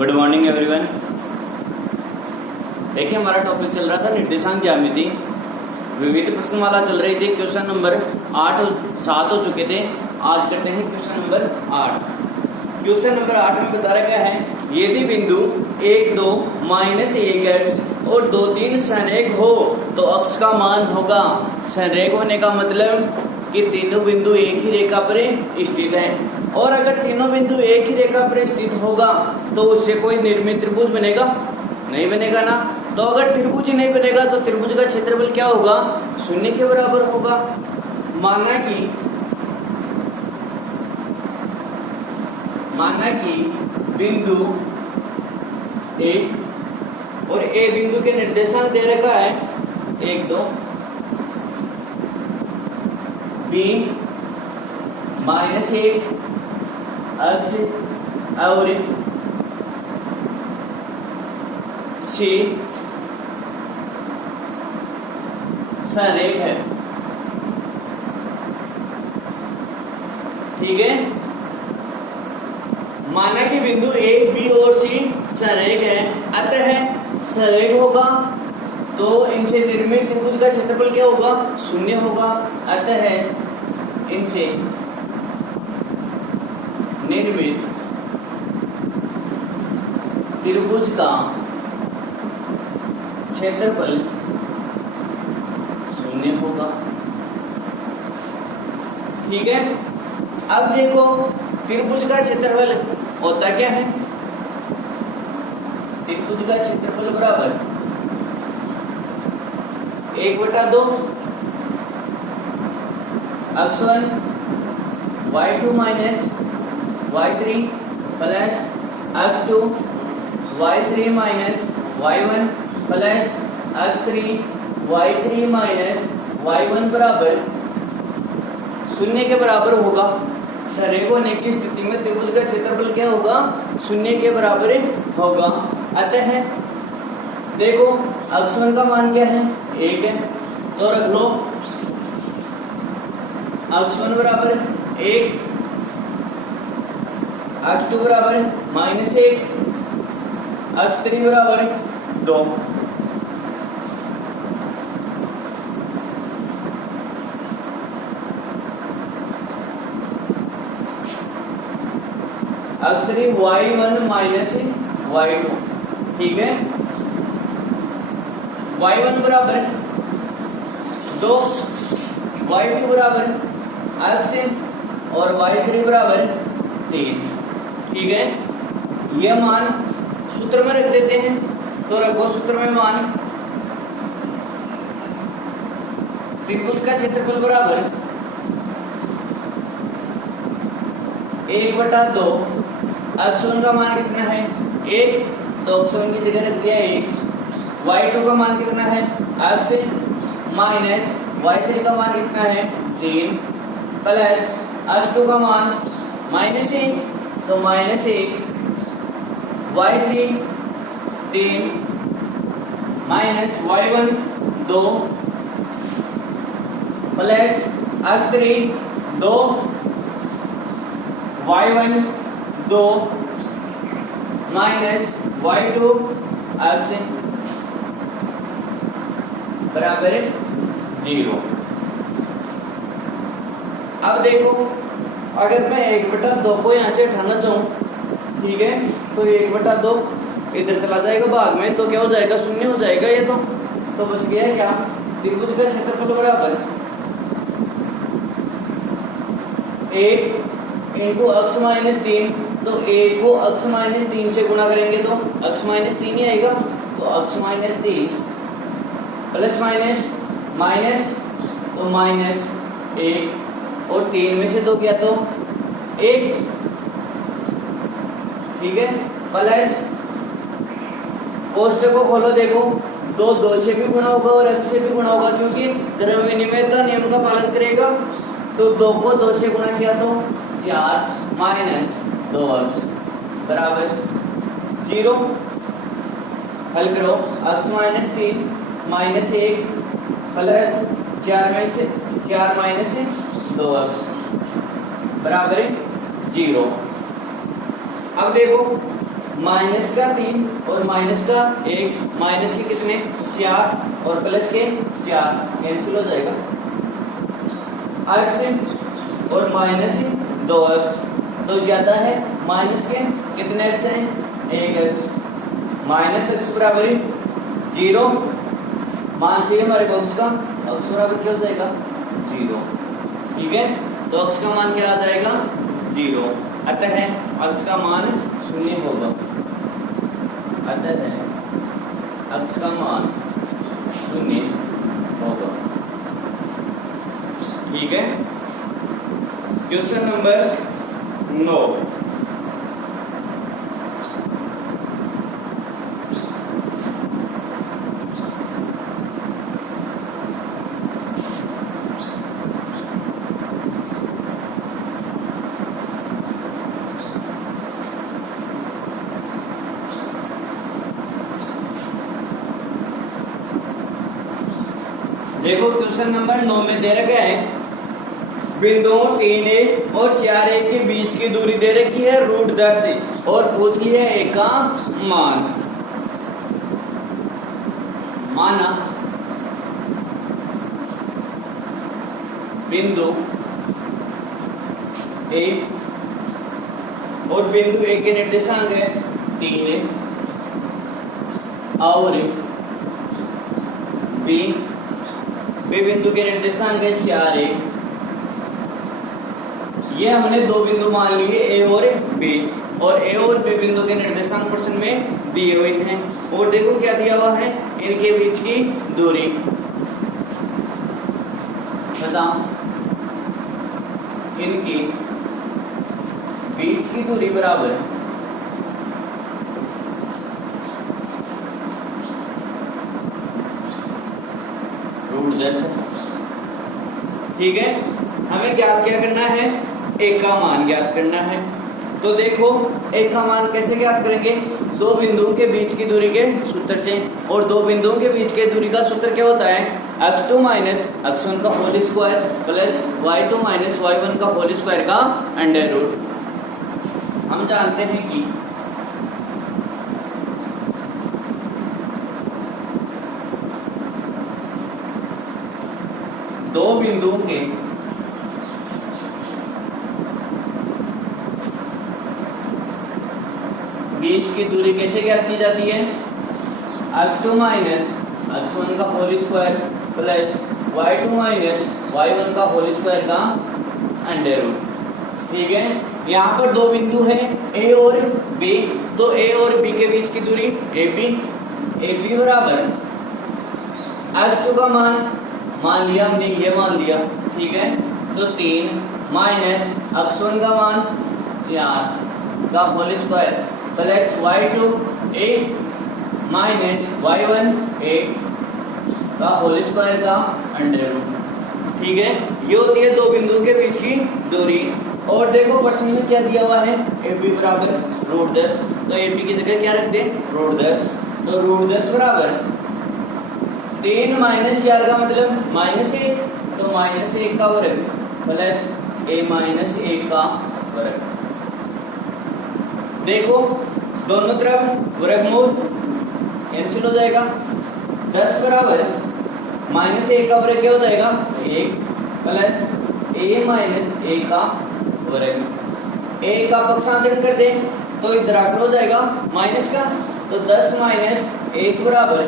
Good morning everyone. देखिए हमारा topic चल रहा था निर्देशांक ज्यामिति। विविध प्रश्नमाला चल रही थी। क्वेश्चन नंबर 8 7 हो चुके थे। आज करते हैं क्वेश्चन नंबर 8। क्वेश्चन नंबर 8 में बता रहा क्या है, यदि बिंदु 1 2 -1x और 2 3 संरेख हो तो अक्ष का मान होगा। संरेख होने का मतलब कि तीनों बिंदु एक ही रेखा पर स्थित हैं, और अगर तीनों बिंदु एक ही रेखा पर स्थित होगा तो उससे कोई निर्मित त्रिभुज बनेगा? नहीं बनेगा ना। तो अगर त्रिभुज ही नहीं बनेगा तो त्रिभुज का क्षेत्रफल क्या होगा? 0 के बराबर होगा। माना कि बिंदु ए और ए बिंदु के निर्देशांक दे रखा है 1 2, बी -1 अक्ष और सी संरेख है। ठीक है, माना कि बिंदु ए बी और सी संरेख है, अतः संरेख होगा तो इनसे निर्मित त्रिभुज का क्षेत्रफल क्या होगा? 0 होगा। अतः इनसे निर्मित त्रिभुज का क्षेत्रफल 0 होगा। ठीक है, अब देखो त्रिभुज का क्षेत्रफल होता क्या है? त्रिभुज का क्षेत्रफल बराबर 1/2 x1 y2 minus y3 plus x2 y3 minus y1 plus x3 y3 minus y1 बराबर 0 के बराबर होगा। संरेख होने की स्थिति में त्रिभुज का क्षेत्रफल क्या होगा? 0 के बराबर होगा। अतः देखो x1 का मान क्या है? 1 है, तो रख लो x1 बराबर 1, x2 बराबर -1, x3 बराबर 2। x3 y1 minus y2। ठीक है, y1 बराबर 2, y2 बराबर x और y3 बराबर 3। ठीक है, ये मान सूत्र में रख देते हैं। तो रखो सूत्र में मान, त्रिभुज का क्षेत्रफल बराबर 1/2 x1 का मान कितना है? 1, तो x1 की जगह रख दिया 1। y2 का मान कितना है? x माइनस y3 का मान कितना है? 3 प्लस x2 का मान -1, तो -1 y3 3 minus y1 2 plus x3 2 y1 2 minus y2 x बराबर 0। अब देखो अगर मैं 1/2 को यहाँ से उठाना चाहूँ, ठीक है, तो 1/2 इधर चला जाएगा भाग में, तो क्या हो जाएगा? 0 हो जाएगा ये। तो बच गया है क्या? त्रिभुज का क्षेत्रफल बराबर 1 इंटू x -3, तो 1 को x -3 से गुणा करेंगे तो x -3 ही आएगा। तो x -3 प्लस माइनस माइनस, तो -1 और 3 में से 2 गया तो 1। ठीक है, प्लस कोष्ठक को खोलो, देखो 2 से भी गुणा होगा और x से भी गुणा होगा, क्योंकि द्रव्य विनिमयता नियम का पालन करेगा। तो 2 को 2 से गुणा किया तो 4 माइनस 2x बराबर 0। हल करो, x -3 -1 प्लस 4 में से 4 माइनस 2x बराबर 0। अब देखो माइनस का 3 और माइनस का 1, माइनस के कितने 4 और प्लस के 4 कैंसिल हो जाएगा। x और माइनस 2x तो ज्यादा है, माइनस के कितने x हैं 1x, माइनस x बराबर 0, मान चाहिए हमारे को x का, x बराबर क्या हो जाएगा 0। ठीक है, तो x का मान क्या आ जाएगा 0, अतः x का मान 0 होगा, अतः x का मान 0 होगा। ठीक है, क्वेश्चन नंबर 9। देखो क्वेश्चन नंबर 9 में दे रखा है बिंदुओं 3a और 4a के बीच की दूरी दे रखी है √10 और पूछी है a का मान। माना बिंदु a और बिंदु a के निर्देशांक है 3a और b बिंदु के निर्देशांक है 4a। ये हमने दो बिंदु मान लिए a और b, और a और b बिंदु के निर्देशांक प्रश्न में दिए हुए हैं। और देखो क्या दिया हुआ है, इनके बीच की दूरी बताओ, इनकी बीच की दूरी बराबर √10। ठीक है, हमें ज्ञात क्या करना है, एक का मान ज्ञात करना है। तो देखो एक का मान कैसे ज्ञात करेंगे, दो बिंदुओं के बीच की दूरी के सूत्र से, और दो बिंदुओं के बीच की दूरी का सूत्र क्या होता है x2 माइनस x1 का whole square plus y2 minus y1 का होल स्क्वायर का अंडर रूट। हम जानते हैं कि दो बिंदुओं के बीच की दूरी कैसे ज्ञात की जाती है, x2 माइनस x1 का whole square plus y2 minus y1 का होल स्क्वायर का अंडर रूट। ठीक है, यहाँ पर दो बिंदु हैं a और b, तो a और b के बीच की दूरी ab बराबर x2 का मान लिया हमने, ये मान लिया। ठीक है, तो 3 माइनस x1 का मान 4 का whole square plus y2 8 minus y1 8 का होल स्क्वायर का अंडर रूट। ठीक है, ये होती है दो बिंदुओं के बीच की दूरी। और देखो प्रश्न में क्या दिया हुआ है, AB बराबर √10, तो AB की जगह क्या रख दे √10, तो √10 बराबर 3 माइनस 4 का मतलब -1, तो -1 का वर्ग प्लस a माइनस 1 का वर्ग। देखो दोनों तरफ वर्गमूल कैंसिल हो जाएगा, 10 बराबर -1 का वर्ग क्या हो जाएगा 1 प्लस a माइनस 1 का वर्ग। 1 का पक्षांतर कर दे तो इधर आकर हो जाएगा माइनस का, तो 10 माइनस 1 बराबर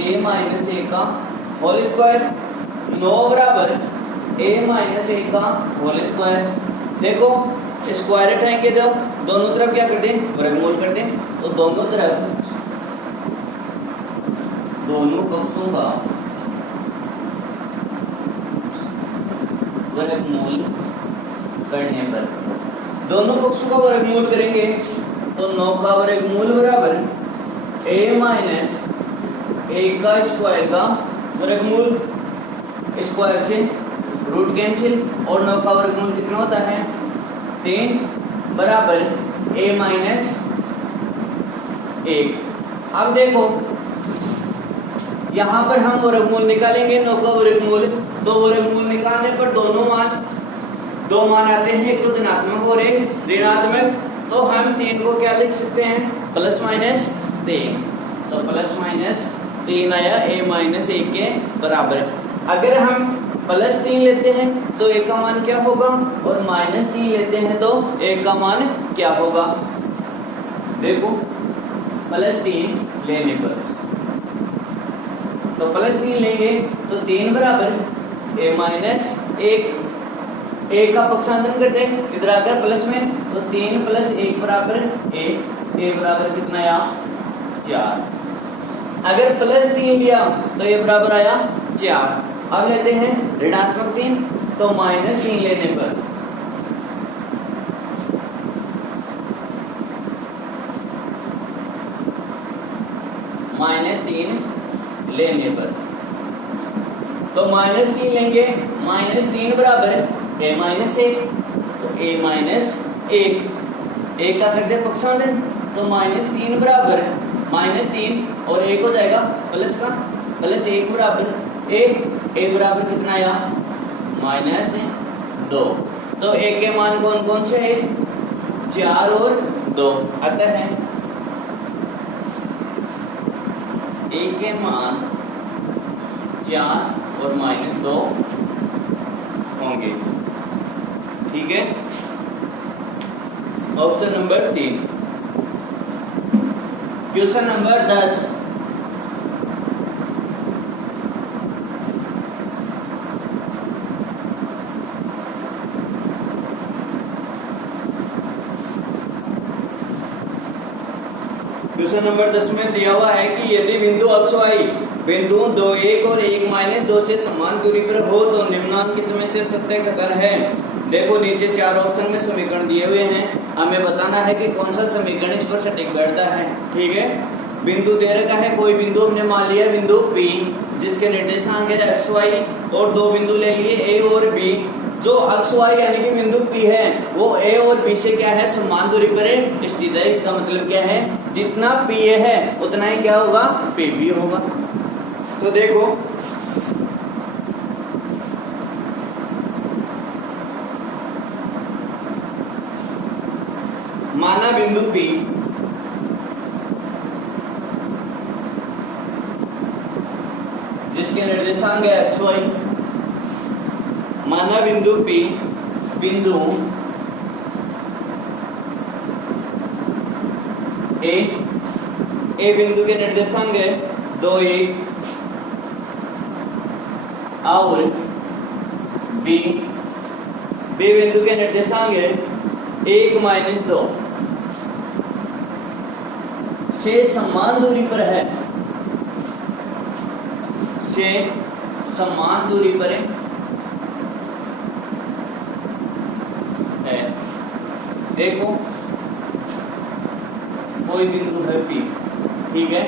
a माइनस 1 का होल स्क्वायर, 9 बराबर a माइनस 1 का होल स्क्वायर। देखो स्क्वायर उठाएंगे तो दोनों तरफ क्या कर दें वर्गमूल कर दें, तो दोनों तरफ दोनों पक्षों का वर्गमूल करने पर, दोनों पक्षों का वर्गमूल करेंगे तो 9 का वर्गमूल बराबर a माइनस 1 का स्क्वायर का वर्गमूल, स्क्वायर से रूट कैंसिल, और 9 का वर्गमूल कितना होता है 3 बराबर a माइनस 1। अब देखो यहाँ पर हम वर्गमूल निकालेंगे 9 का वर्गमूल, तो वर्गमूल निकालने पर दो मान आते हैं, एक तो धनात्मक और एक ऋणात्मक, तो हम 3 को क्या लिख सकते हैं प्लस माइनस 3, तो प्लस माइनस 3 आया, a माइनस 1 के बराबर। अगर हम प्लस 3 लेते हैं तो a का मान क्या होगा, और माइनस 3 लेते हैं तो a का मान क्या होगा। देखो प्लस 3 लेने पर, तो प्लस 3 लेंगे तो 3 बराबर a माइनस 1, a का पक्षांतरण करते हैं इधर आकर प्लस में, तो 3 प्लस 1 बराबर a बराबर कितना आया 4। अगर प्लस 3 लिया तो ये बराबर आया 4। अब लेते हैं ऋणात्मक 3, तो माइनस 3 लेने पर तो माइनस 3 लेंगे, माइनस 3 बराबर a माइनस 1, तो a माइनस 1, a का कर दे पक्षांतरण, तो माइनस 3 बराबर माइनस 3 और 1 हो जाएगा प्लस का, प्लस 1 बराबर a बराबर कितना आया माइनस 2। तो a के मान कौन कौन से है, 4 और 2। अतः है a के मान 4 और माइनस 2 होंगे। ठीक है, option number 3। Question number 10, question number 10 में दिया हुआ है कि यदि बिंदु x y बिंदुओं 2 1 और 1 माइनस 2 से समान दूरी पर हो तो निम्नलिखित में से सत्य कथन है। देखो नीचे 4 ऑप्शन में समीकरण दिए हुए हैं, हमें बताना है कि कौन सा समीकरण इस पर सटीक बैठता है। ठीक है, बिंदु दे रखा है, कोई बिंदु हमने मान लिया बिंदु P जिसके निर्देशांक है x y, और 2 बिंदु ले लिए a और b। जो x y यानी कि बिंदु P है वो a और b से क्या है समान दूरी पर स्थित है। इसका मतलब क्या है, जितना P है उतना ही क्या होगा P होगा। तो देखो माना बिंदु P जिसके निर्देशांक है x y, माना बिंदु P बिंदु A बिंदु के निर्देशांक है 2 1 और B बिंदु के निर्देशांक है 1 माइनस 2 से समान दूरी पर है, से समान दूरी पर है। देखो कोई बिंदु है P, ठीक है,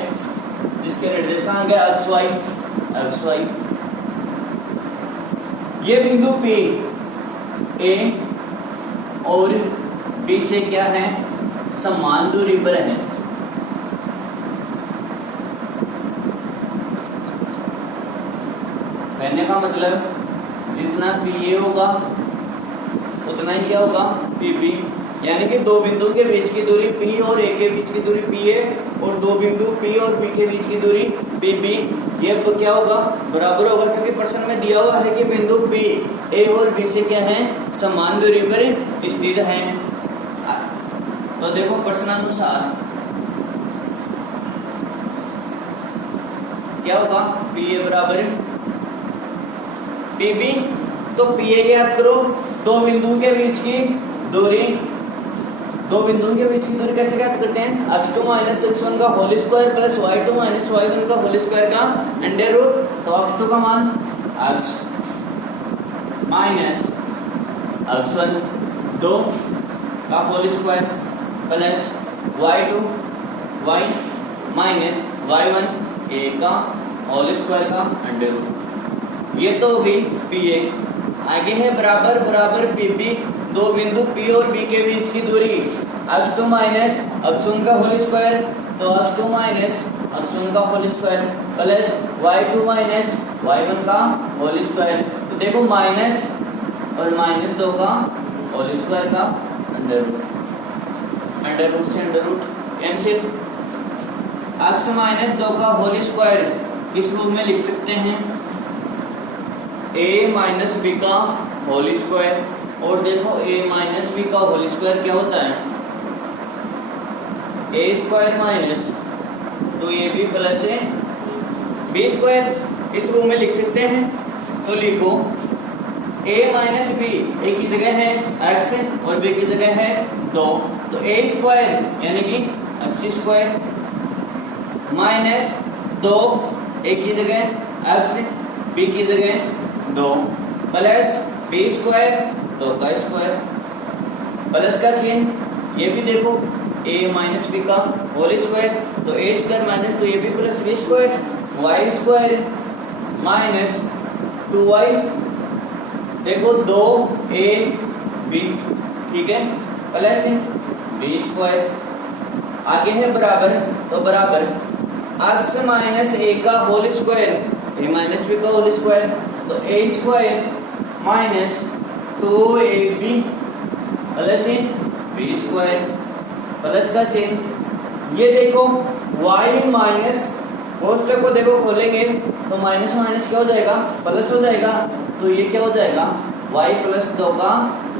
जिसके निर्देशांक है x y। ये बिंदु P A और B से क्या है समान दूरी पर है। कहने का मतलब जितना PA होगा उतना ही क्या होगा PB, यानी कि 2 बिंदु के बीच की दूरी P और A के बीच की दूरी PA और 2 बिंदु P और B के बीच की दूरी PB, ये क्या होगा बराबर होगा, क्योंकि प्रश्न में दिया हुआ है कि बिंदु P A और B से क्या है समान दूरी पर स्थित है। तो देखो प्रश्नानुसार क्या होगा PA बराबर PB। तो PA याद करो, 2 बिंदुओं के बीच की दूरी, 2 बिंदुओं के बीच की दूरी कैसे ज्ञात करते हैं, x2 माइनस x1 का whole square plus y2 minus y1 का होल स्क्वायर का अंडर रूट। तो x2 का मान x माइनस x1 2 का whole square plus y2 y minus y1 1 का होल स्क्वायर का अंडर रूट। ये तो हो गई PA। आगे है बराबर बराबर PB, 2 बिंदु P और B के बीच की दूरी x2 माइनस x1 का होल स्क्वायर, तो x2 माइनस x1 का whole square plus y2 minus y1 का होल स्क्वायर। तो देखो माइनस और माइनस 2 का होल स्क्वायर का अंडर रूट से under root cancel. x minus 2 का होल स्क्वायर किस रूप में लिख सकते हैं? a माइनस बी का होल स्क्वायर। और देखो a माइनस बी का होल स्क्वायर क्या होता है? a square minus 2ab plus b square. इस रूप में लिख सकते हैं। तो लिखो a माइनस बी a की जगह है x और b की जगह है 2, तो a स्क्वायर यानी कि x स्क्वायर माइनस 2 a की जगह x b की जगह 2 प्लस b स्क्वायर 2 का स्क्वायर प्लस का चिन्ह। ये भी देखो a माइनस बी का होल स्क्वायर, तो a square minus 2ab plus b square y square minus 2y। देखो 2ab ठीक है प्लस b स्क्वायर। आगे है बराबर, तो बराबर x माइनस a का whole square a minus b का होल स्क्वायर, तो a square minus 2ab plus b square plus का चिन्ह। ये देखो y माइनस कोष्टक को देखो खोलेंगे तो माइनस माइनस क्या हो जाएगा? प्लस हो जाएगा। तो ये क्या हो जाएगा? y प्लस 2 का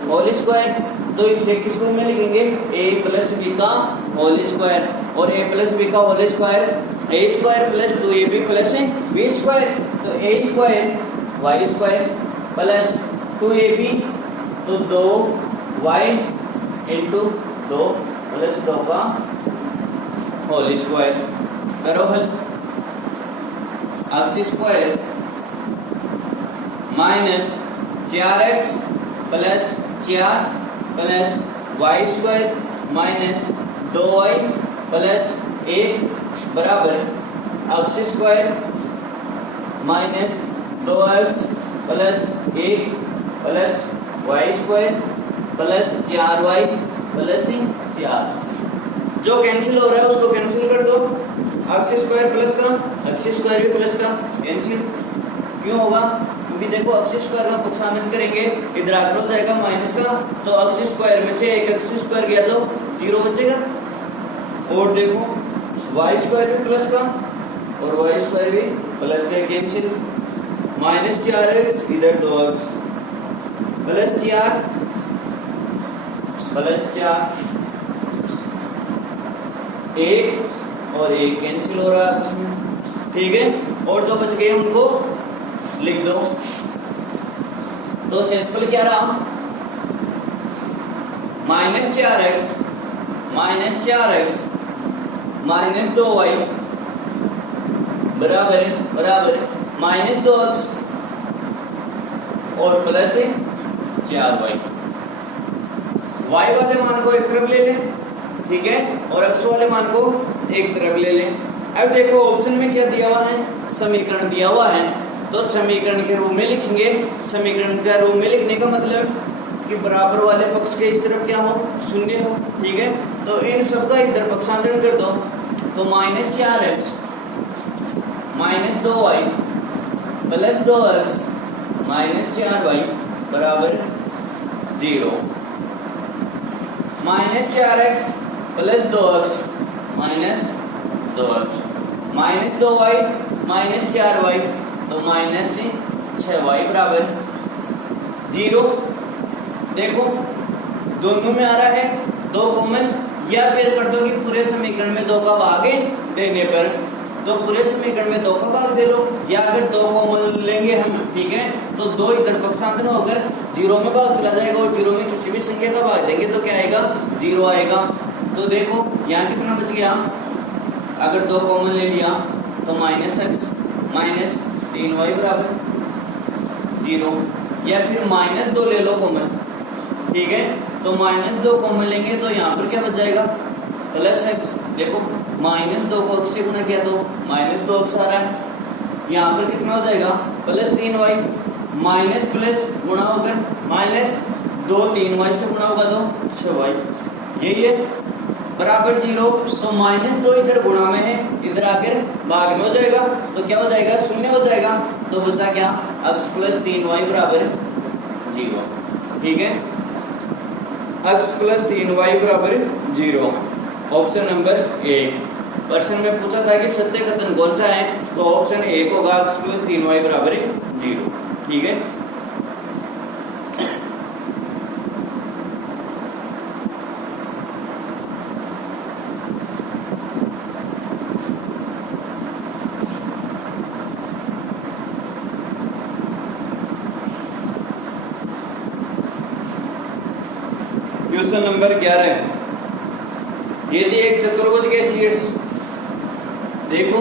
होल स्क्वायर। तो इसे किस रूप में लिखेंगे? a प्लस b का होल स्क्वायर। और a प्लस b का whole square a square plus 2ab plus b square, तो a square y square plus 2ab, तो 2y इंटू 2 प्लस 2 का होल स्क्वायर। करो हल। x square minus 4x plus 4 plus y square minus 2y plus 1 बराबर x square minus 2x plus 1 plus y square plus 4y plus 4। जो cancel हो रहा है उसको कैंसिल कर दो। x स्क्वायर प्लस का x स्क्वायर भी प्लस का कैंसिल क्यों होगा? क्योंकि देखो x स्क्वायर का पक्षांतर करेंगे इधर आकर हो जाएगा माइनस का, तो x स्क्वायर में से एक x स्क्वायर गया तो 0 बचेगा। और देखो y स्क्वायर भी प्लस का और y स्क्वायर भी प्लस का कैंसिल। माइनस 4x इधर 2x प्लस 4 प्लस 4 1 और 1 कैंसिल हो रहा है इसमें, ठीक है। और जो बच गए उनको लिख दो। तो शेषफल क्या रहा? माइनस 4x माइनस 2y बराबर माइनस 2x और प्लस 4y। y वाले मान को एक तरफ ले लें, ठीक है, और x वाले मान को एक तरफ ले लें। अब देखो ऑप्शन में क्या दिया हुआ है? समीकरण दिया हुआ है, तो समीकरण के रूप में लिखेंगे। समीकरण का रूप में लिखने का मतलब कि बराबर वाले पक्ष के इस तरफ क्या हो? शून्य हो, ठीक है। तो इन सब का इधर पक्षांतरण कर दो, तो minus 4x minus 2y plus 2x minus 4y बराबर 0। Minus 4x plus 2x minus 2x minus 2y minus 4y, तो माइनस 6y बराबर 0। देखो दोनों में आ रहा है 2 कॉमन, या फिर कर दो कि पूरे समीकरण में 2 का भाग देने पर, तो पूरे समीकरण में 2 का भाग दे लो, या अगर 2 कॉमन लेंगे हम, ठीक है, तो 2 इधर पक्षांतर होकर 0 में भाग चला जाएगा और 0 में किसी भी संख्या का भाग देंगे तो क्या आएगा? 0 आएगा। तो देखो यहाँ कितना बच गया? अगर 2 कॉमन ले लिया तो माइनस x माइनस 3y बराबर 0, या फिर माइनस 2 ले लो कॉमन, ठीक है, तो माइनस 2 कॉमन लेंगे तो यहाँ पर क्या बच जाएगा? Plus x। देखो माइनस 2 को x से गुना किया तो माइनस 2x आ रहा है, यहाँ पर कितना हो जाएगा? प्लस 3y माइनस प्लस गुणा होकर माइनस 2 3y से गुणा होगा तो 6y, यही है बराबर 0। तो माइनस 2 इधर गुणा में है, इधर आकर भाग में हो जाएगा, तो क्या हो जाएगा? 0 हो जाएगा। तो बचा क्या? x प्लस 3y बराबर 0, ठीक है, x प्लस 3y बराबर 0। Option number 1। प्रश्न में पूछा था कि सत्य कथन कौन सा है, तो ऑप्शन 1 होगा x + 3y = 0। ठीक है। क्वेश्चन नंबर 11, यदि एक चतुर्भुज के शीर्ष, देखो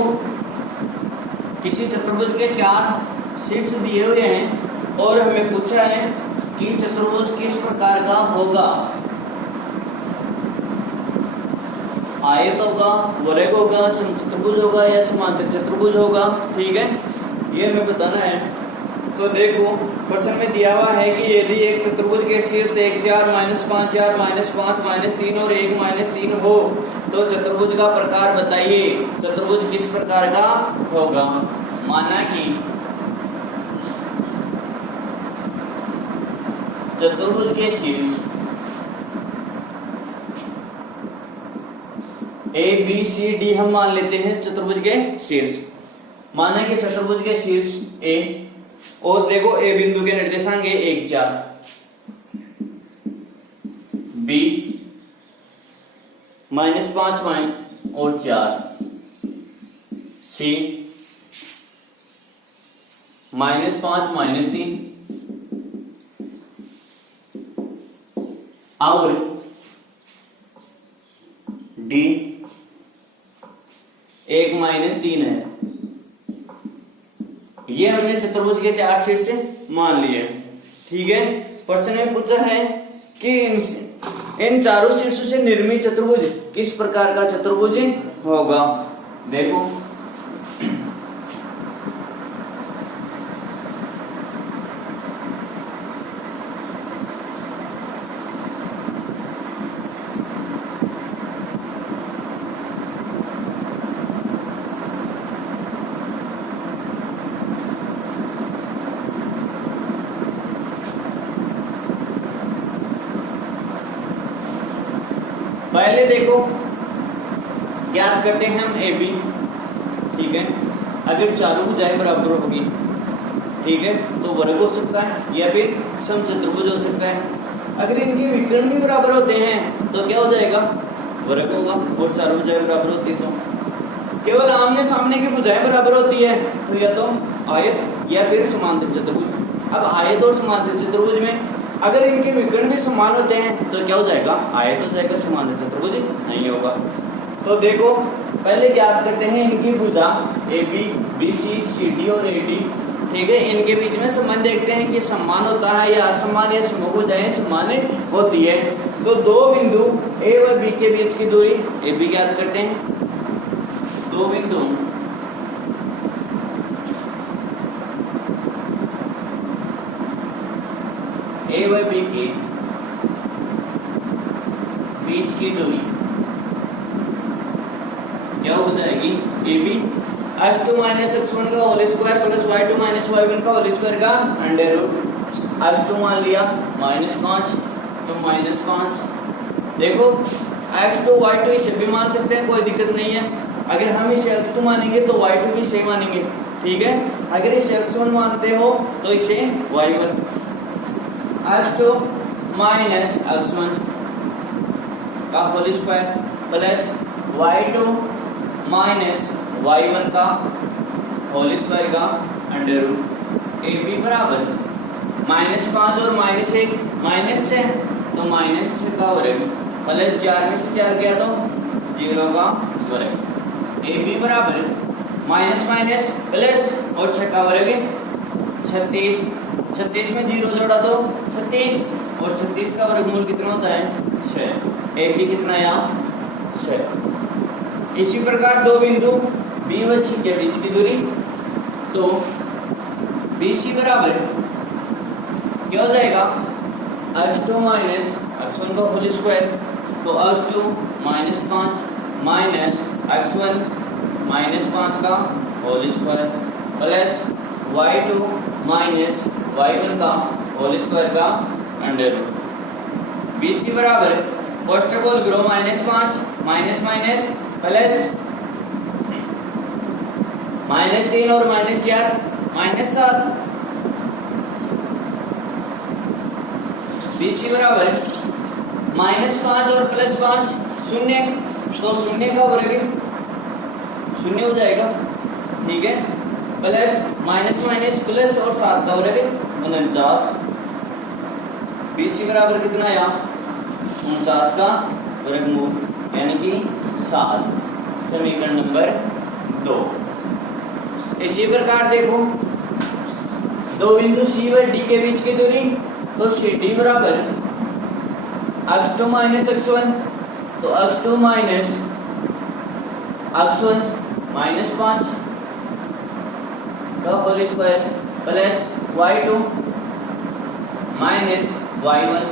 किसी चतुर्भुज के 4 शीर्ष दिए हुए हैं और हमें पूछा है कि चतुर्भुज किस प्रकार का होगा, आयत होगा, वर्ग होगा, समचतुर्भुज होगा या समांतर चतुर्भुज होगा। ठीक है, ये हमें बताना है। तो देखो प्रश्न में दिया हुआ है कि यदि एक चतुर्भुज के शीर्ष 1 4 -5 4 -5 -3 और 1 -3 हो तो चतुर्भुज का प्रकार बताइए, चतुर्भुज किस प्रकार का होगा। माना कि चतुर्भुज के शीर्ष A B C D हम मान लेते हैं चतुर्भुज के शीर्ष। माना कि चतुर्भुज के शीर्ष A और देखो A बिंदु के निर्देशांक है 1 4, B -5 और 4, C -5 -3 और D 1 -3 है। ये हमने चतुर्भुज के 4 शीर्ष मान लिए। ठीक है, प्रश्न में पूछा है कि इन चारों शीर्षों से निर्मित चतुर्भुज किस प्रकार का चतुर्भुज होगा। देखो पहले देखो ज्ञात करते हैं हम AB। ठीक है, अगर चारों भुजाएं बराबर होगी, ठीक है, तो वर्ग हो सकता है या फिर समचतुर्भुज हो सकता है। अगर इनके विकर्ण भी बराबर होते हैं तो क्या हो जाएगा, वर्ग होगा। और चारों भुजाएं बराबर होती तो केवल आमने सामने की भुजाएं बराबर होती है तो या तो आयत या फिर समांतर चतुर्भुज। अब आयत और समांतर चतुर्भुज में अगर इनके विकर्ण भी समान होते हैं तो क्या हो जाएगा, आयत हो जाएगा, समांतर चतुर्भुज नहीं होगा। तो देखो पहले ज्ञात करते हैं इनकी भुजा AB BC CD और AD। ठीक है, इनके बीच में संबंध देखते हैं कि समान होता है या असमान, या समभुजाएं समान होती है। तो दो बिंदु A व B के बीच की दूरी AB ज्ञात करते हैं। दो बिंदु A व B के बीच की दूरी क्या हो जाएगी, AB x2 - x1 का whole square plus y2 - y1 का होल स्क्वायर का अंडर रूट। x2 मान लिया -5 तो -5। देखो x2 y2 इसे भी मान सकते हैं, कोई दिक्कत नहीं है। अगर हम इसे x2 मानेंगे तो y2 भी सही मानेंगे। ठीक है, अगर इसे x1 मानते हो तो इसे y1। x2 - x1 का whole square plus y2 - y1 का होल स्क्वायर का अंडर रूट। AB बराबर -5 और -1 -6 तो -6 का वर्ग प्लस 4 में से 4 गया तो 0 का वर्ग। AB बराबर माइनस प्लस और 6 का वर्ग 36। 36 में 0 जोड़ा तो 36 और 36 का वर्गमूल कितना होता है, 6। AB कितना आया, 6। इसी प्रकार दो बिंदु B व C के बीच की दूरी, तो BC बराबर क्या हो जाएगा, x2 - x1 का होल स्क्वायर, तो x2 -5 -x1 -5 का whole square plus y2 y1 का होल स्क्वायर का अंडर रूट। BC बराबर कोष्टक खोल करो -5 माइनस माइनस प्लस -3 और -4 -7। BC बराबर -5 और +5 0, तो 0 का वर्ग 0 हो जाएगा, ठीक है। प्लस माइनस माइनस प्लस और 7 का वर्ग 49। BC बराबर कितना आया 49 का वर्गमूल यानी कि 7। समीकरण नंबर 2। इसी प्रकार देखो दो बिंदु C व D के बीच की दूरी, तो CD बराबर x2 माइनस x1, तो x2 माइनस x1 -5 का whole square plus y2 minus y1।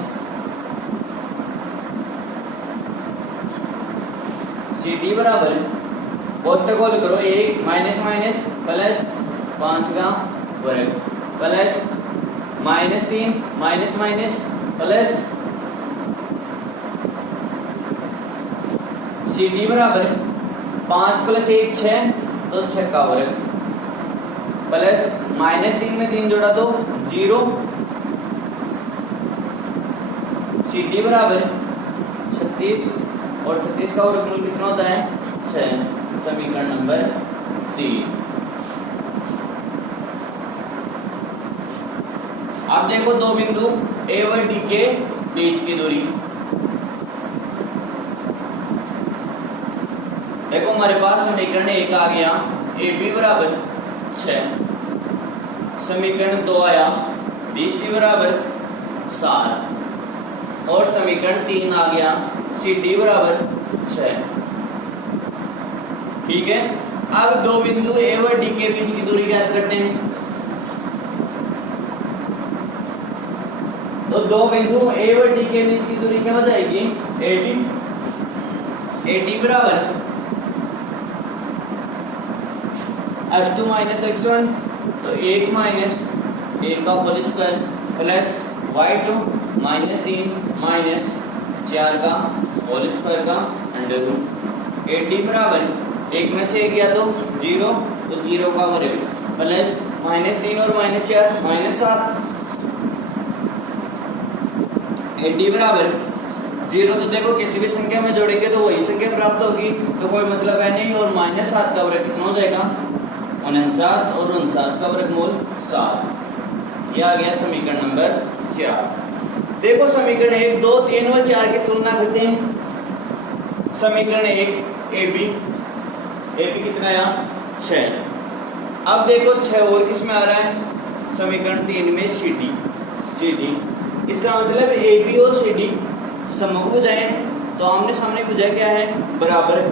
CD बराबर कोष्टक खोल करो 1 माइनस माइनस प्लस 5 का वर्ग plus -3 minus minus plus CD बराबर 5 + 1 6, तो 6 का वर्ग प्लस -3 में 3 जोड़ा तो 0। CD बराबर 36 और 36 का वर्गमूल कितना होता है 6। समीकरण नंबर 3। अब देखो दो बिंदु A व D के बीच की दूरी, देखो हमारे पास समीकरण 1 आ गया AB बराबर 6, समीकरण 2 आया BC बराबर 7 और समीकरण 3 आ गया CD बराबर 6, ठीक है। अब दो बिंदु A व D के बीच की दूरी ज्ञात करते हैं, तो दो बिंदु A व D के बीच की दूरी क्या हो जाएगी AD बराबर x2 माइनस x1, तो 1 माइनस 1 का whole square plus y2 -3 minus 4 का होल स्क्वायर का अंडर रूट। AD बराबर 1 में से 1 गया तो 0, तो 0 का वर्ग प्लस -3 और -4 -7। AD बराबर 0, तो देखो किसी भी संख्या में जोड़ेंगे तो वही संख्या प्राप्त होगी, तो कोई मतलब है नहीं। और -7 का वर्ग कितना हो जाएगा 49 और 49 का वर्गमूल 7। यह आ गया समीकरण नंबर 4। देखो समीकरण 1, 2, 3 व 4 की तुलना करते हैं। समीकरण 1 AB कितना आया 6। अब देखो 6 और किसमें आ रहा है समीकरण 3 में CD। इसका मतलब AB और CD समूह भुजाएं हैं, तो आमने सामने भुजाएं क्या है बराबर है।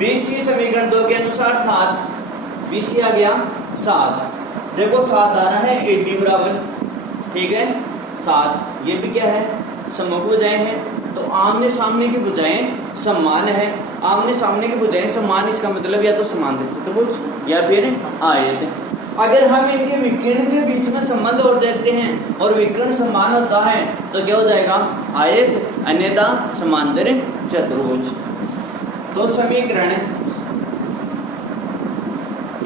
BC समीकरण 2 के अनुसार 7, BC आ गया 7। देखो 7 आ रहा है AD बराबर, ठीक है 7, ये भी क्या है समूह भुजाएं हैं, तो आमने सामने की भुजाएं समान है। आमने सामने की भुजाएं समान, इसका मतलब या तो समान त्रिभुज या फिर आयत। अगर हम इनके विकर्ण के बीच में संबंध और देखते हैं और विकर्ण समान होता है तो क्या हो जाएगा आयत, अन्यथा समांतर चतुर्भुज। तो समीकरण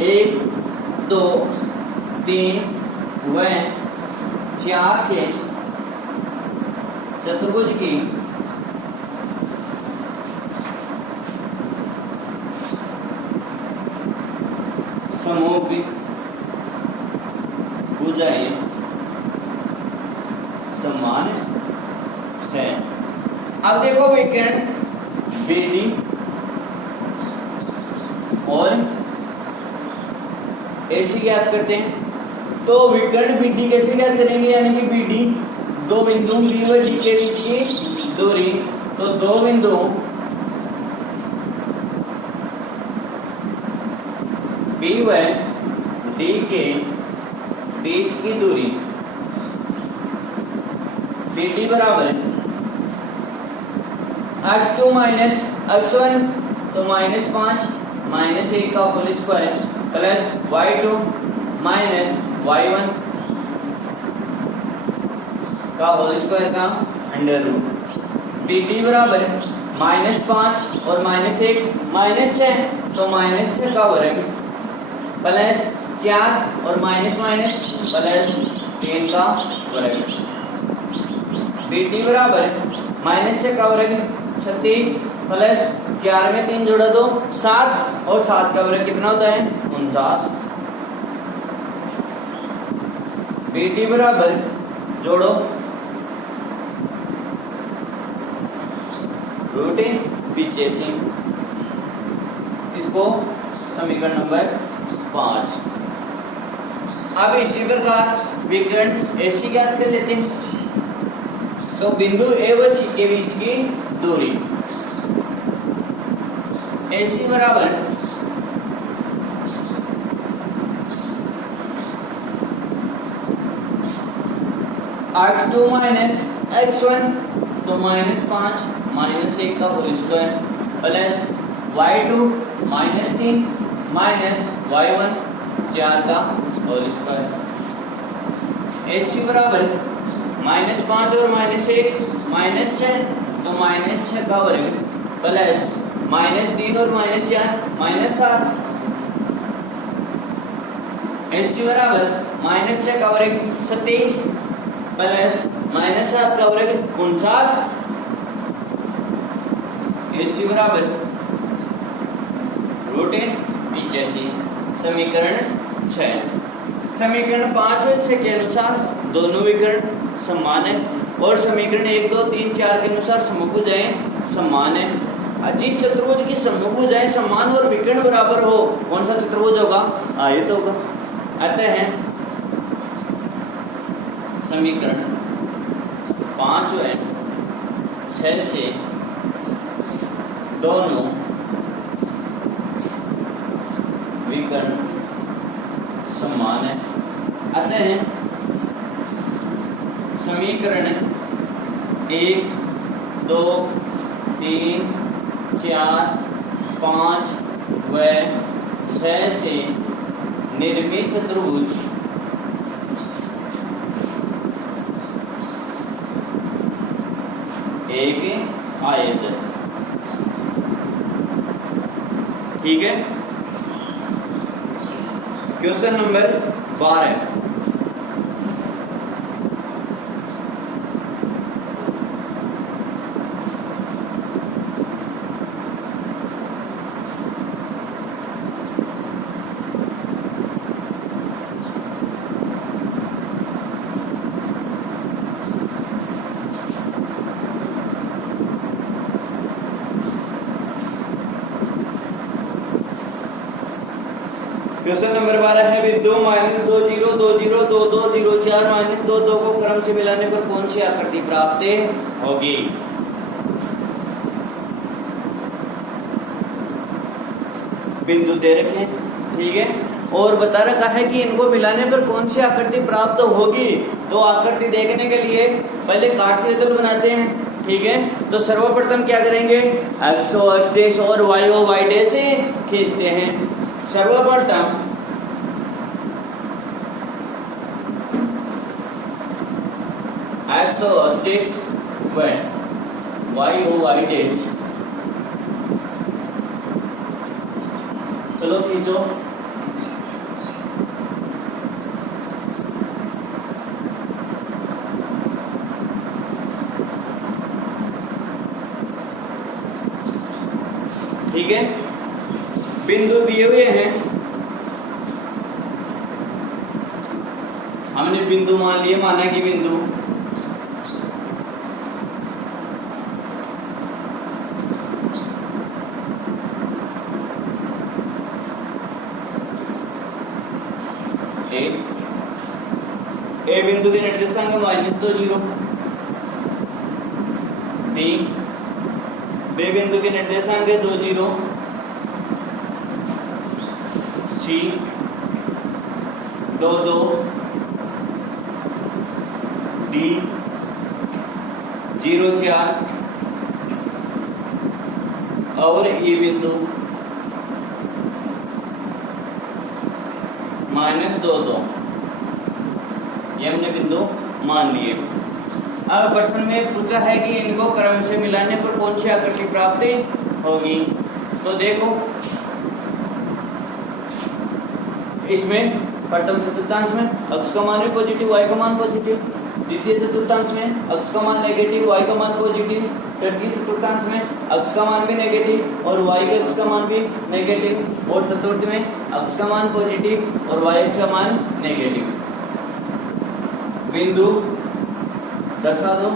1, 2, 3 व 4 से चतुर्भुज की समूह की भुजाएं समान है। अब देखो विकर्ण BD और AC ज्ञात करते हैं। तो विकर्ण BD कैसे ज्ञात करेंगे, यानी कि BD दो बिंदु B व D के बीच की दूरी, तो दो बिंदु B व D के बीच की दूरी BD बराबर x2 माइनस x1, तो -5 -1 का whole square plus y2 minus y1 का होल स्क्वायर का अंडर रूट। BD बराबर -5 और -1 -6, तो -6 का वर्ग प्लस 4 और माइनस प्लस 3 का वर्ग। BT बराबर -6 का वर्ग 36 प्लस 4 में 3 जोड़ा दो 7 और 7 का वर्ग कितना होता है 49। BT बराबर जोड़ो √85, इसको समीकरण नंबर 5। अब इसी प्रकार विकर्ण AC ज्ञात कर लेते हैं। तो बिंदु A व C के बीच की दूरी AC बराबर x2 माइनस x1 तो -5 -1 का whole square plus y2 -3 minus y1 4 का होल स्क्वायर। AC बराबर -5 और -1 -6 तो -6 का वर्ग प्लस -3 और -4 -7। AC बराबर -6 का वर्ग 37 प्लस -7 का वर्ग 49। AC बराबर √85। समीकरण 6। समीकरण 5 व 6 के अनुसार दोनों विकर्ण समान है और समीकरण 1 2 3 4 के अनुसार समभुजाएं समान है। जिस चतुर्भुज की समभुजाएं समान और विकर्ण बराबर हो कौन सा चतुर्भुज होगा आयत होगा। अतः समीकरण 5 व 6 से दोनों विकर्ण समान है। अतः समीकरण 1 2 3 4 5 व 6 से निर्मित चतुर्भुज एक आयत। ठीक है। Question number 12। क्वेश्चन नंबर 12 है बिंदु -2 0 2 0 2 2 0 4 -2 2 को क्रम से मिलाने पर कौन सी आकृति प्राप्त होगी। बिंदु दे रखे हैं। ठीक है। और बता रखा है कि इनको मिलाने पर कौन सी आकृति प्राप्त होगी। तो आकृति देखने के लिए पहले काटती तल बनाते हैं। ठीक है। तो सर्वप्रथम क्या करेंगे x डैश और y डैश से खींचते हैं। सर्वप्रथम x डैश व y डैश। चलो खींचो। ठीक है। बिंदु दिए हुए हैं। हमने बिंदु मान लिए, माना कि बिंदु ए बिंदु के निर्देशांक -2 0 बी बिंदु के निर्देशांक 2 0 सी 2 2 डी 0 4 और ई बिंदु -2 2। ये हमने बिंदु मान लिए। अब प्रश्न में पूछा है कि इनको क्रम से मिलाने पर कौन सी आकृति प्राप्त होगी। तो देखो इसमें प्रथम चतुर्थांश में x का मान भी पॉजिटिव, y का मान पॉजिटिव, द्वितीय चतुर्थांश में x का मान नेगेटिव, y का मान पॉजिटिव, तृतीय चतुर्थांश में x का मान भी नेगेटिव और y के x का मान भी नेगेटिव, और चतुर्थ में x का मान पॉजिटिव और y का मान नेगेटिव। बिंदु दर्शा दो।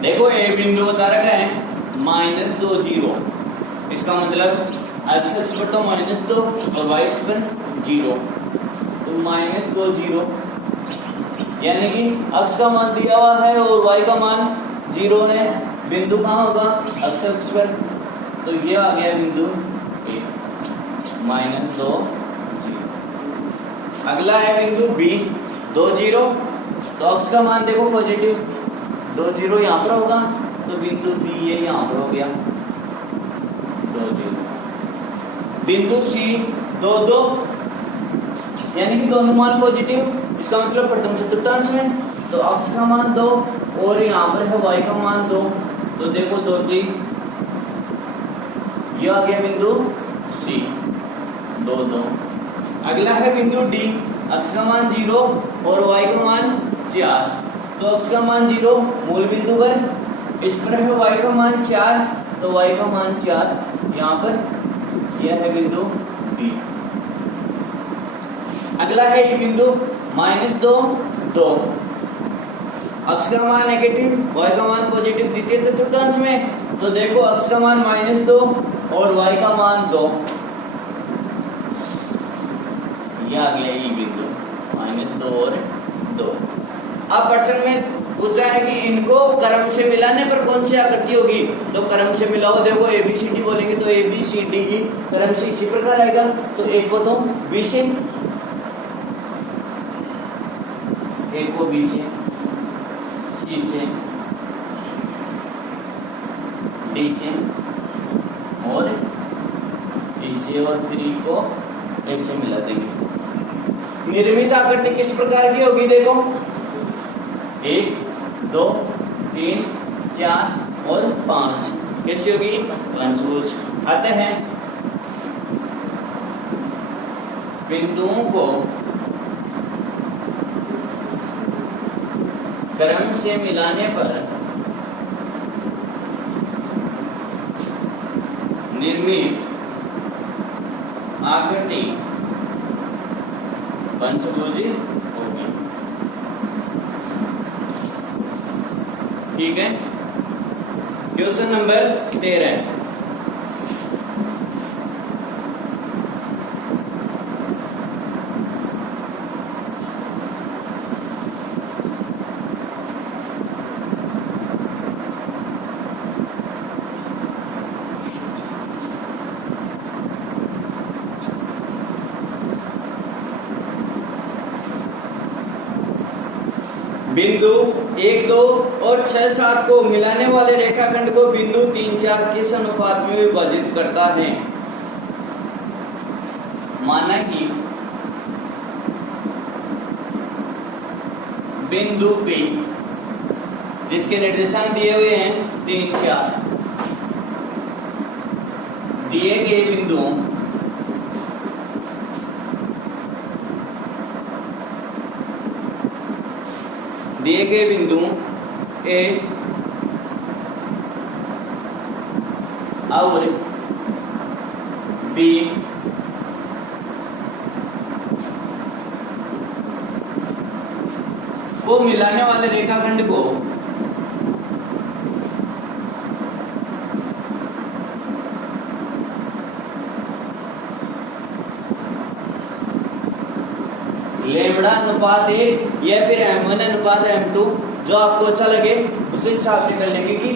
देखो ए बिंदु बता रखा है -2 0, इसका मतलब x अक्ष पर तो -2 और y अक्ष पर 0, तो -2 0, यानी कि x का मान दिया हुआ है और y का मान 0 है। बिंदु कहाँ होगा? x अक्ष पर, तो ये आ गया बिंदु ए -2 0। अगला है बिंदु बी 2 0, तो x का मान देखो पॉजिटिव, 2 0 यहाँ पर होगा, तो बिंदु बी ये यहाँ पर हो गया 2 0। बिंदु सी 2 2, यानी कि दोनों मान पॉजिटिव, इसका मतलब प्रथम चतुर्थांश में, तो x का मान 2 और यहाँ पर है y का मान 2, तो देखो 2 3, ये आ गया बिंदु सी 2 2। अगला है बिंदु डी, x का मान 0 और y का मान 4, तो x का मान 0 मूल बिंदु पर, इस पर है y का मान 4, तो y का मान 4 यहाँ पर, यह है बिंदु बी। अगला है ये बिंदु -2 2, x का मान नेगेटिव, y का मान पॉजिटिव द्वितीय चतुर्थांश में, तो देखो x का मान -2 और y का मान 2, यह आ गया ये बिंदु -2 और 2। अब प्रश्न में पूछा है कि इनको क्रम से मिलाने पर कौन सी आकृति होगी, तो क्रम से मिलाओ। देखो ABCD बोलेंगे तो ABCDE क्रम से इसी प्रकार आएगा, तो एक को तो B से, एक को B से, C से, D से और E से, और 3 को 1 से मिला देंगे। निर्मित आकृति किस प्रकार की होगी? देखो 1 2 3 4 और 5, कैसी होगी? पंचभुज। आते हैं बिंदुओं को क्रम से मिलाने पर निर्मित आकृति पंचभुजी होगी। ठीक है, क्वेश्चन नंबर 13। बिंदु 1 2 और 6 7 को मिलाने वाले रेखाखंड को बिंदु 3 4 किस अनुपात में विभाजित करता है? माना कि बिंदु P जिसके निर्देशांक दिए हुए हैं 3 4, दिए गए बिंदुओं A और B को मिलाने वाले रेखाखंड को लेमड़ा अनुपात 1 या फिर m1 अनुपात m2, जो आपको अच्छा लगे उसी हिसाब से कर लेंगे कि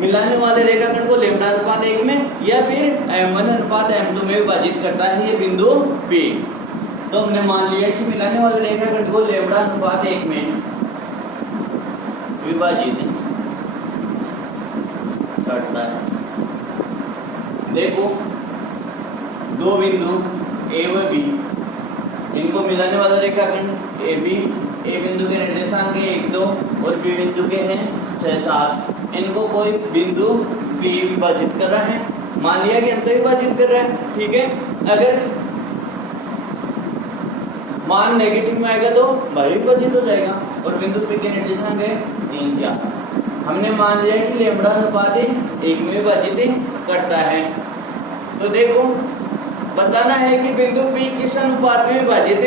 मिलाने वाले रेखाखंड को लेमड़ा अनुपात 1 में या फिर m1 अनुपात m2 में विभाजित करता है ये बिंदु P। तो हमने मान लिया कि मिलाने वाले रेखाखंड को लेमड़ा अनुपात 1 में विभाजित करता है। देखो दो बिंदु ए व बी, इनको मिलाने वाला रेखाखंड ए बी, ए बिंदु के निर्देशांक 1 2 और बी बिंदु के हैं 6 7। इनको कोई बिंदु बी विभाजित कर रहा है, मान लिया कि अंत विभाजित कर रहा है, ठीक है। अगर मान नेगेटिव में आएगा तो बाहर विभाजित हो जाएगा और बिंदु पी के निर्देशांक है 3 4। हमने मान लिया कि लेमड़ा अनुपात 1 में विभाजित करता है। तो देखो बताना है कि बिंदु पी किस अनुपात में विभाजित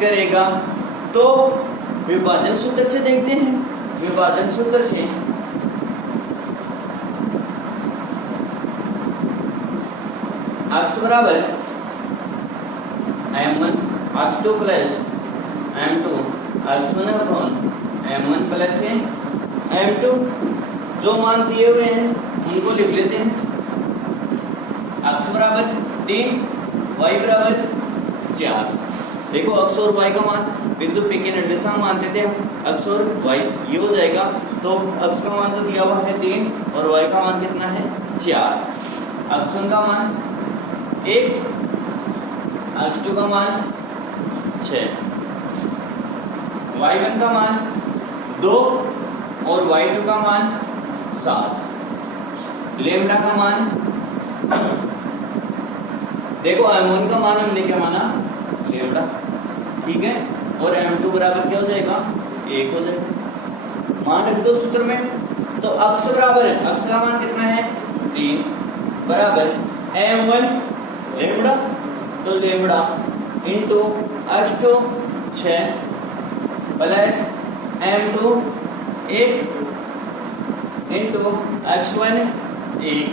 करेगा। तो विभाजन सूत्र से देखते हैं। विभाजन सूत्र से x बराबर m1 x2 plus m2 x1 upon m1 plus m2। जो मान दिए हुए हैं उनको लिख लेते हैं। x बराबर 3 y बराबर 4। देखो x और y का मान बिंदु P के निर्देशांक मानते थे हम, x और y ये हो जाएगा। तो x का मान तो दिया हुआ है 3 और y का मान कितना है 4। x1 का मान 1, x2 का मान 6, y1 का मान 2 और y2 का मान 7। लेमड़ा का मान देखो m1 का मान हमने क्या माना लेमड़ा, ठीक है। और m2 बराबर क्या हो जाएगा 1 हो जाएगा। मान रख दो सूत्र में। तो x बराबर है, x का मान कितना है 3 बराबर m1 लेमड़ा, तो lambda into x2 6 plus m2 1 into x1 1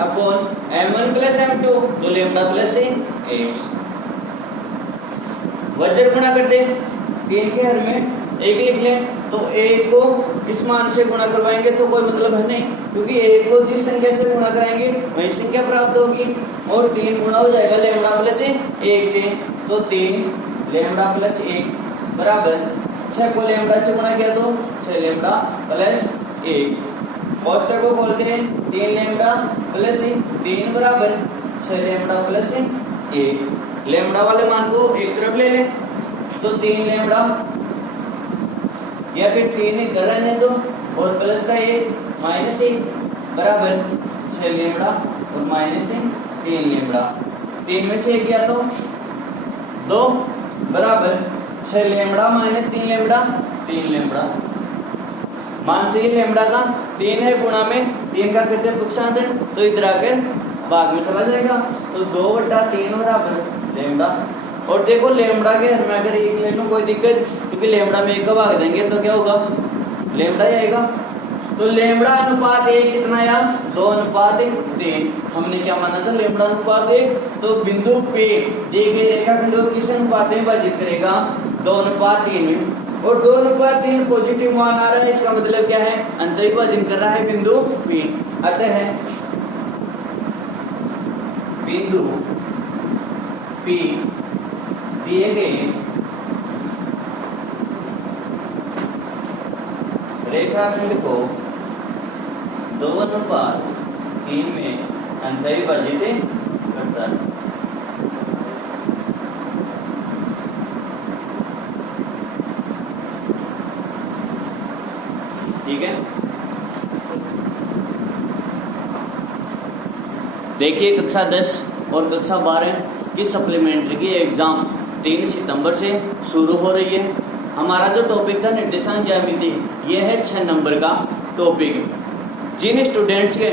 upon m1 plus m2, तो लेमड़ा प्लस 1। वज्र गुणा कर दे, 3 के हर में 1 लिख लें, तो 1 को इस मान से गुणा करवाएंगे तो कोई मतलब है नहीं, क्योंकि 1 को जिस संख्या से गुणा कराएंगे वही संख्या प्राप्त होगी। और 3 गुणा हो जाएगा लेमड़ा प्लस 1 से, तो 3 लेमड़ा प्लस 1 बराबर 6 को लेमड़ा से गुणा किया तो 6 लेमड़ा प्लस 1। कोष्टक को खोलते हैं, 3 लेमड़ा प्लस 3 बराबर 6 लेमड़ा प्लस 1। लेमड़ा वाले मान को एक तरफ ले लें, तो 3 लेमड़ा या फिर 3 इधर रहने दो और प्लस का 1 माइनस 1 बराबर 6 लेमड़ा और माइनस 3 लेमड़ा। 3 में से 1 गया तो 2 बराबर 6 लेमड़ा माइनस 3 लेमड़ा 3 लेमड़ा। मान से लेमड़ा का 3 है, गुणा में 3 का करते पक्षांतर, तो इधर आकर भाग में चला जाएगा, तो 2/3 बराबर लेमड़ा। और देखो लेमड़ा के हर में अगर 1 ले लूं कोई दिक्कत, क्योंकि लेमड़ा में 1 का भाग देंगे तो क्या होगा लेमड़ा ही आएगा। तो लेमड़ा अनुपात 1 कितना आया 2:3। हमने क्या माना था लेमड़ा अनुपात 1, तो बिंदु पे दिए गए रेखाखंड को किस अनुपात में विभाजित करेगा 2:3 में। और 2:3 पॉजिटिव मान आ रहा है, इसका मतलब क्या है अंत विभाजन कर रहा है बिंदु P। अतः बिंदु P दिए गए रेखाखंड को 2:3 में अंत विभाजित करता है। ठीक है, देखिए कक्षा 10 और कक्षा 12 की सप्लीमेंट्री की एग्जाम 3 सितंबर से शुरू हो रही है। हमारा जो टॉपिक था निर्देशांक ज्यामिति, ये है 6 नंबर का टॉपिक। जिन स्टूडेंट्स के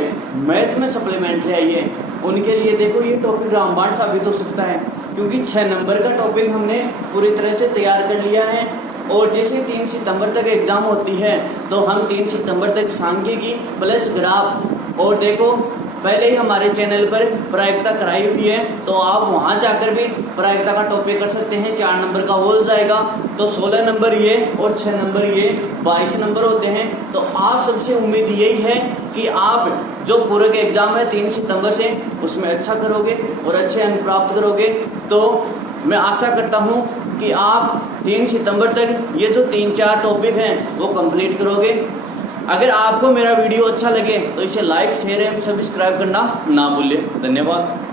मैथ में सप्लीमेंट्री आई है उनके लिए देखो ये टॉपिक रामबाण साबित हो सकता है, क्योंकि 6 नंबर का टॉपिक हमने पूरी तरह से तैयार कर लिया है। और जैसे 3 सितंबर तक एग्जाम होती है तो हम 3 सितंबर तक सांख्यिकी प्लस ग्राफ, और देखो पहले ही हमारे चैनल पर प्रायिकता कराई हुई है, तो आप वहां जाकर भी प्रायिकता का टॉपिक कर सकते हैं। 4 नंबर का हो जाएगा, तो 16 नंबर ये और 6 नंबर ये 22 नंबर होते हैं। तो आप सबसे उम्मीद यही है कि आप जो पूरक एग्जाम है 3 सितंबर से उसमें अच्छा करोगे और अच्छे अंक प्राप्त करोगे। तो मैं आशा करता हूँ कि आप 3 सितंबर तक ये जो 3-4 टॉपिक हैं वो कंप्लीट करोगे। अगर आपको मेरा वीडियो अच्छा लगे तो इसे लाइक, शेयर एवं सब्सक्राइब करना ना भूलें। धन्यवाद।